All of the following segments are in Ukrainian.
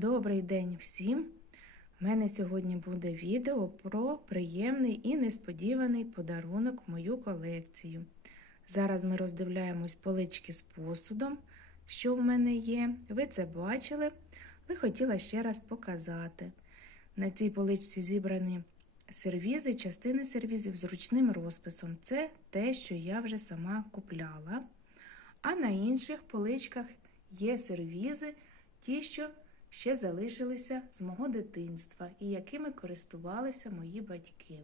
Добрий день всім! У мене сьогодні буде відео про приємний і несподіваний подарунок в мою колекцію. Зараз ми роздивляємось полички з посудом, що в мене є. Ви це бачили, але хотіла ще раз показати. На цій поличці зібрані сервізи, частини сервізів з ручним розписом. Це те, що я вже сама купляла. А на інших поличках є сервізи, ті, що ще залишилися з мого дитинства і якими користувалися мої батьки.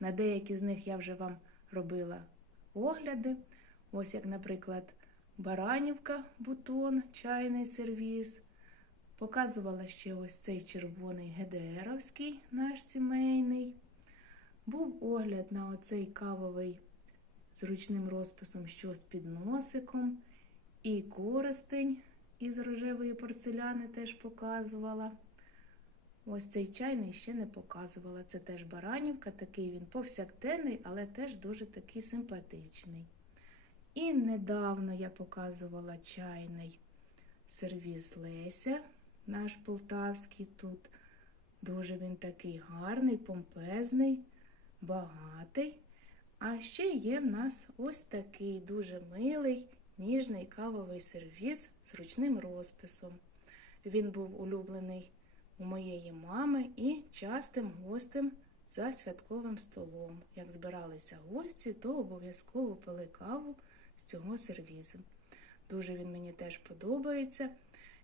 На деякі з них я вже вам робила огляди. Ось як, наприклад, Баранівка, бутон, чайний сервіз. Показувала ще ось цей червоний ГДРовський наш сімейний. Був огляд на оцей кавовий з ручним розписом, що з підносиком, і користень із рожевої порцеляни теж показувала. Ось цей чайний ще не показувала. Це теж баранівка, такий він повсякденний, але теж дуже такий симпатичний. І недавно я показувала чайний сервіз Леся, наш полтавський тут. Дуже він такий гарний, помпезний, багатий. А ще є в нас ось такий дуже милий, ніжний кавовий сервіз з ручним розписом. Він був улюблений у моєї мами і частим гостем за святковим столом. Як збиралися гості, то обов'язково пили каву з цього сервізу. Дуже він мені теж подобається.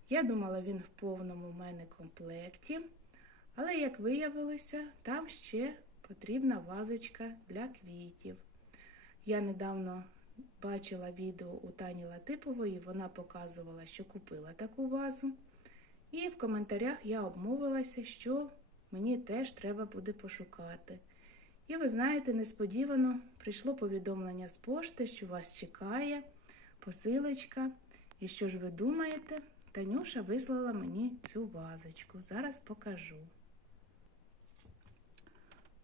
Я думала, він в повному в мене комплекті, але, як виявилося, там ще потрібна вазочка для квітів. Я недавно бачила відео у Тані Латипової, вона показувала, що купила таку вазу. І в коментарях я обмовилася, що мені теж треба буде пошукати. І ви знаєте, несподівано прийшло повідомлення з пошти, що вас чекає посилочка. І що ж ви думаєте? Танюша вислала мені цю вазочку. Зараз покажу.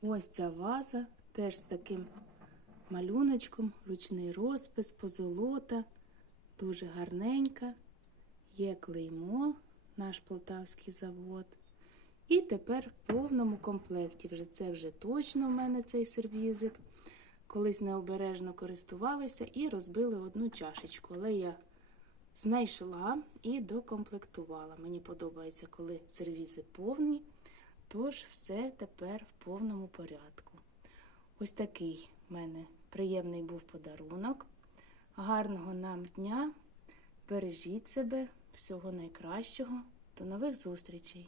Ось ця ваза теж з таким малюночком, ручний розпис, позолота, дуже гарненька. Є клеймо, наш полтавський завод. І тепер в повному комплекті. Вже Це вже точно в мене цей сервізик. Колись необережно користувалися і розбили одну чашечку. Але я знайшла і докомплектувала. Мені подобається, коли сервізи повні. Тож все тепер в повному порядку. Ось такий в мене приємний був подарунок. Гарного нам дня! Бережіть себе, всього найкращого. До нових зустрічей!